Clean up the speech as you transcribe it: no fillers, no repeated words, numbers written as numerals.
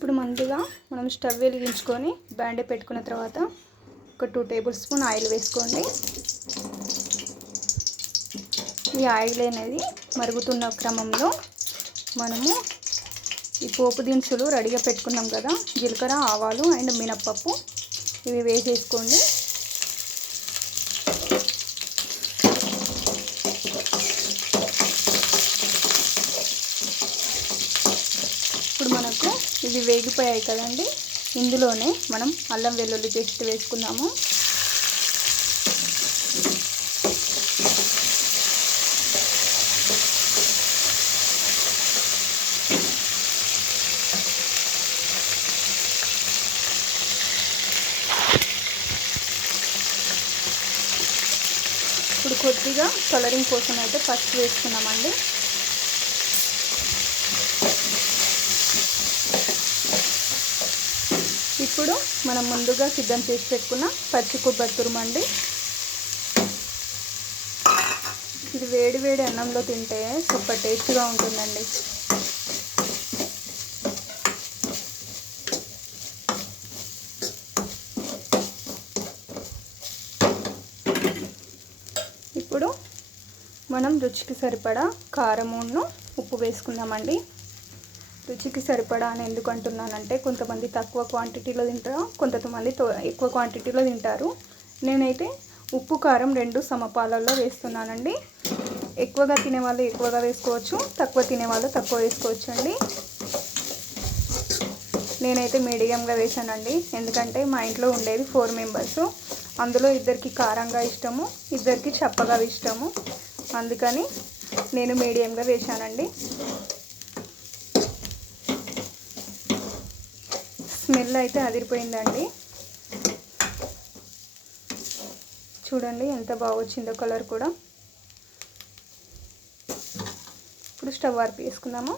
ఇప్పుడు ముందుగా మనం స్టవ్ వెలిగించుకొని బాండీ పెట్టుకున్న తర్వాత ఒక 2 టేబుల్ స్పూన్ ఆయిల్ వేసుకోండి. ఈ ఆయిల్ అనేది మరుగుతున్న క్రమంలో మనము ఈ పోపు దినుసులు రెడీగా పెట్టుకున్నాం కదా, జీలకర్ర, ఆవాలు అండ్ మినప్పప్పు, ఇవి వేసేసుకోండి. ఇప్పుడు మనకు ఇవి వేగిపోయాయి కదండి, ఇందులోనే మనం అల్లం వెల్లుల్లి పేస్ట్ వేసుకుందాము. ఇప్పుడు కొద్దిగా కలరింగ్ కోసం అయితే పసుపు వేసుకున్నామండి. ఇప్పుడు మనం ముందుగా సిద్ధం చేసి పెట్టుకున్న పచ్చి కొబ్బరి తురుమండి. ఇది వేడి వేడి అన్నంలో తింటే సూపర్ టేస్ట్గా ఉంటుందండి. ఇప్పుడు మనం రుచికి సరిపడా కారమును ఉప్పు వేసుకుందామండి. రుచికి సరిపడా అని ఎందుకు అంటున్నానంటే, కొంతమంది తక్కువ క్వాంటిటీలో తింటారు, కొంతమంది ఎక్కువ క్వాంటిటీలో తింటారు. నేనైతే ఉప్పు కారం 2 సమపాలల్లో వేస్తున్నానండి. ఎక్కువగా తినేవాళ్ళు ఎక్కువగా వేసుకోవచ్చు, తక్కువ తినేవాళ్ళు తక్కువ వేసుకోవచ్చు అండి. నేనైతే మీడియంగా వేసానండి, ఎందుకంటే మా ఇంట్లో ఉండేది 4 మెంబర్స్. అందులో ఇద్దరికి కారంగా ఇష్టము, ఇద్దరికి చప్పగా ఇష్టము. అందుకని నేను మీడియంగా వేసానండి. స్మెల్ అయితే అదిరిపోయిందండి. చూడండి ఎంత బాగా వచ్చిందో కలర్ కూడా. ఇప్పుడు స్టవ్ ఆర్పి వేసుకుందాము.